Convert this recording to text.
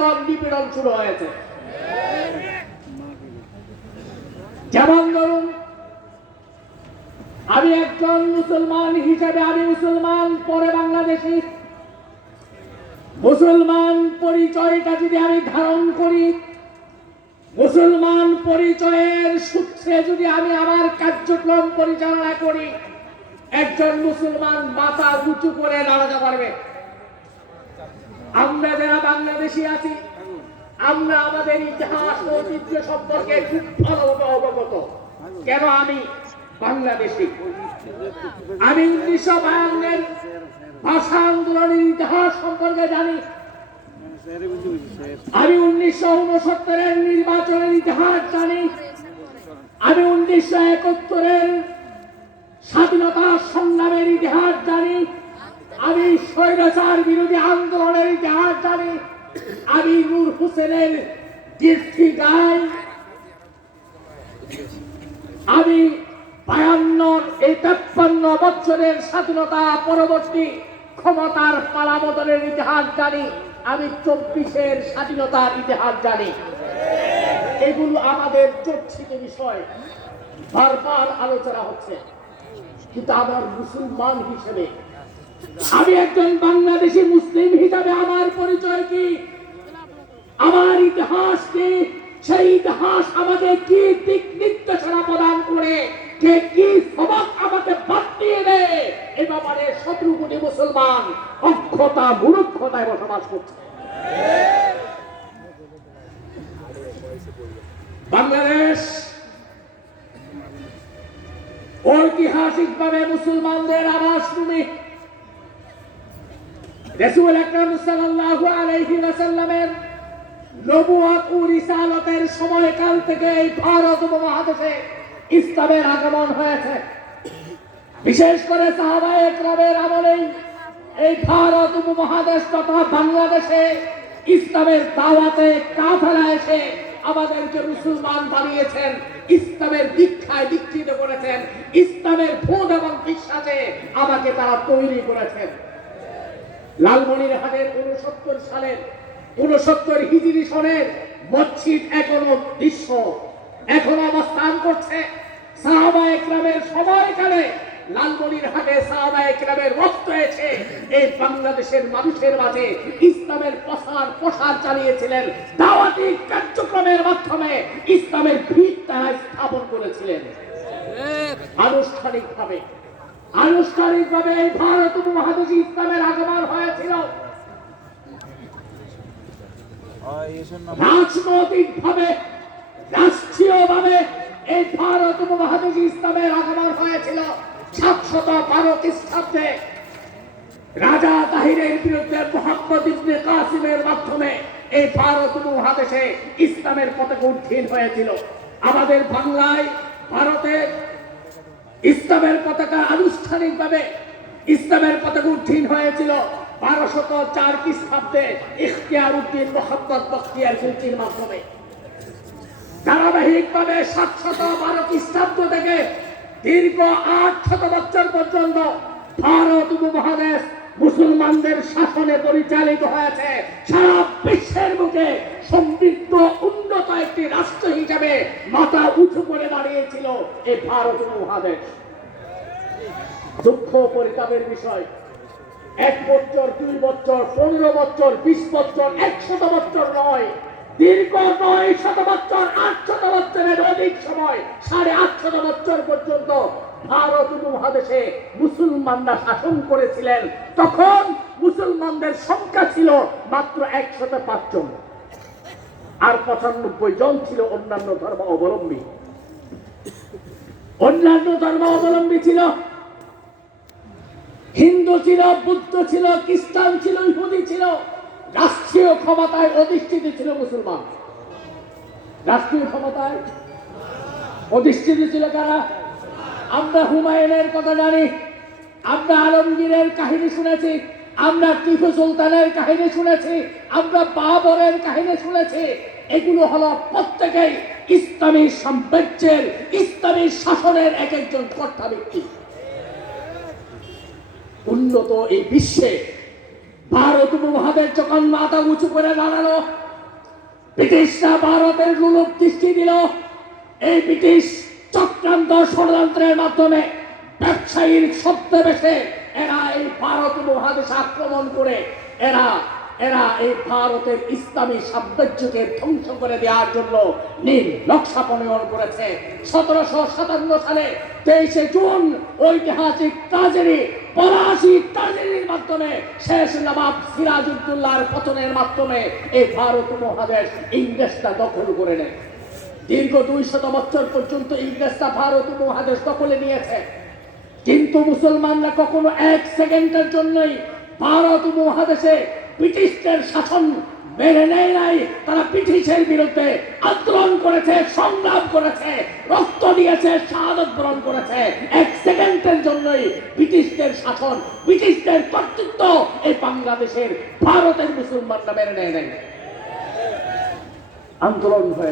নির্যাতন নিপীড়ন শুরু হয়েছে। যেমন ধরুন, আমি একজন মুসলমান হিসেবে, আমি মুসলমান, পরে বাংলাদেশি, মুসলমান পরিচয়টা যদি আমি ধারণ করি, মুসলমান পরিচয়ের সূত্রে যদি আমি আমার কার্যক্রম পরিচালনা করি, একজন মুসলমান মাথা উঁচু করে দাঁড়াতে পারবে। আমরা যারা বাংলাদেশি আছি, আমরা আমাদের ইতিহাস ও ঐতিহ্য সম্পর্কে খুব ভালোভাবে অবগত। কেন আমি বাংলাদেশি? আমি 1952 ভাষা আন্দোলনের ইতিহাস সম্পর্কে জানি। আমি 1969 নির্বাচনের ইতিহাস জানি। আমি 1971 স্বাধীনতা সংগ্রামের ইতিহাস জানি। আমি স্বৈরাচার বিরোধী আন্দোলনের ইতিহাস জানি। আমি নূর হোসেনের কীর্তি গাই। আমি 52 বছরের স্বাধীনতা পরবর্তী ক্ষমতার পালাবদলের ইতিহাস জানি। আমি 24 স্বাধীনতার ইতিহাস জানি। এগুলো আমাদের চর্চিত বিষয়, বারবার আলোচনা হচ্ছে। কিন্তু আমার মুসলমান হিসেবে, আমি একজন বাংলাদেশি মুসলিম হিসাবে আমার পরিচয় কি, আমার ইতিহাস কি, সেই ইতিহাস আমাকে কি দিক নির্দেশনা প্রদান করে, যে কি সবক আমাকে বাতিয়ে দেয়, এ ব্যাপারে 17 কোটি মুসলমান অক্ষতা মূর্খতায় বসবাস করছে। বাংলাদেশ ঐতিহাসিকভাবে মুসলমানদের আবাসভূমি। রাসূল আকরাম সাল্লাল্লাহু আলাইহি ওয়াসাল্লামের নবুয়ত ও রিসালাতের সময়কাল থেকে এই ভারত উপমহাদেশে ইসলামের আগমন হয়েছে। বিশেষ করে সাহাবায়ে কেরামের আমলে এই ভারত উপমহাদেশ তথা বাংলাদেশে ইসলামের দাওয়াতে কাফেলা এসে আমাদেরকে মুসলমান বানিয়েছেন, ইসলামের দীক্ষায় দীক্ষিত করেছেন, ইসলামের ভোট এবং বিশ্বাসে আমাকে তারা তৈরি করেছেন। লালমনিরহাটের 69 হিজরি সনের মসজিদ এখনো এখনো অবস্থান করছে। সাহাবায়ে কেরামের সময়কালে লালমনিরহাটে সাহাবায়ে কেরামের রক্ত হয়েছে এই বাংলাদেশের মানুষের মাঝে ইসলামের প্রসার চালিয়েছিলেন। দাওয়াতি কার্যক্রমের মাধ্যমে ইসলামের ভিত তারা স্থাপন করেছিলেন। আনুষ্ঠানিকভাবে এই ভারত উপমহাদেশে ইসলামের আগমন হয়েছিল। রাজনৈতিকভাবে, রাষ্ট্রীয়ভাবে এই ভারত উপমহাদেশে ইসলামের আগমন হয়েছিল 712 খ্রিস্টাব্দে রাজা তাহিরের বিরুদ্ধে মুহাম্মদ ইবনে কাসিমের মাধ্যমে এই ভারত উপমহাদেশে ইসলামের পতাকা উত্থিত হয়েছিল। আমাদের বাংলায়, ভারতে ইসলামের পতাকা আনুষ্ঠানিকভাবে ইসলামের পতাকা উত্থিত হয়েছিল 1204 খ্রিস্টাব্দে ইখতিয়ার উদ্দিন মোহাম্মদ বখতিয়ার খিলজির মাধ্যমে। ধারাবাহিকভাবে 712 খ্রিস্টাব্দ থেকে দীর্ঘ 800 বছর পর্যন্ত ভারত উপমহাদেশ মুসলমানদের শাসনে পরিচালিত হয়েছে। সারা বিশ্বের বুকে সমৃদ্ধ উন্নত একটি রাষ্ট্র হিসেবে মাথা উঁচু করে দাঁড়িয়েছিল এই ভারত উপমহাদেশ। দুঃখ পরিতাপের বিষয়, 1 বছর, 2 বছর, 15 বছর, 20 বছর, 100 বছর নয়, দীর্ঘ 900 বছর, 800 বছরের অধিক সময়, 850 বছর পর্যন্ত ভারত উপমহাদেশে মুসলমানরা শাসন করেছিলেন। তখন মুসলমানদের সংখ্যা ছিল মাত্র 105 জন, আর 95 জন ছিল অন্যান্য ধর্ম অবলম্বী ছিল। হিন্দু ছিল, বুদ্ধ ছিল, খ্রিস্টান ছিল, ইহুদি ছিল। রাষ্ট্রীয় ক্ষমতায় অধিষ্ঠিত ছিল মুসলমান। রাষ্ট্রীয় ক্ষমতায় অধিষ্ঠিত ছিল কারা? আমরা হুমায়ুনের কথা জানি, আমরা আলমগীরের কাহিনী শুনেছি, আমরা টিপু সুলতানের কাহিনী শুনেছি, আমরা বাবরের কাহিনী শুনেছি। এগুলো হলো প্রত্যেকেই ইসলামী সাম্রাজ্যের, ইসলামী শাসনের এক একজন কর্তা ব্যক্তি। উন্নত এই বিশ্বে ভারত উপমহাদেশ যখন মাথা উঁচু করে দাঁড়ালো, ব্রিটিশরা ভারতের লোক দৃষ্টি দিল। এই ব্রিটিশ চক্রান্ত ষড়যন্ত্রের মাধ্যমে ব্যবসায়ীর ছদ্মবেশে এরা এই ভারত মহাদেশ আক্রমণ করে এরা এরা এই ভারতের ইসলামী সাম্রাজ্যকে ধ্বংস করে দেওয়ার জন্য নীল নকশা প্রণয়ন করেছে। 1757 সালে 23 জুন ঐতিহাসিক ট্রাজেডি পলাশী ট্রাজেডির মাধ্যমে শেষ নবাব সিরাজউদ্দৌলার পতনের মাধ্যমে এই ভারত মহাদেশ ইংরেজরা দখল করে নেয়। দীর্ঘ 200 বছর পর্যন্ত ইংরেজরা ভারত মহাদেশ দখলে নিয়েছে, কিন্তু মুসলমানরা কখনো এক সেকেন্ডের জন্যই ভারত মহাদেশে ব্রিটিশদের শাসন মেনে নেয় নাই। তারা ব্রিটিশের বিরুদ্ধে আন্দোলন করেছে, সংগ্রাম করেছে, রক্ত দিয়েছে, শাহাদত বরণ করেছে। এক সেকেন্ডের জন্যই ব্রিটিশদের শাসন, ব্রিটিশদের কর্তৃত্ব এই বাংলাদেশের ভারতের মুসলমানরা মেনে নেয় নাই। আন্দোলন হয়ে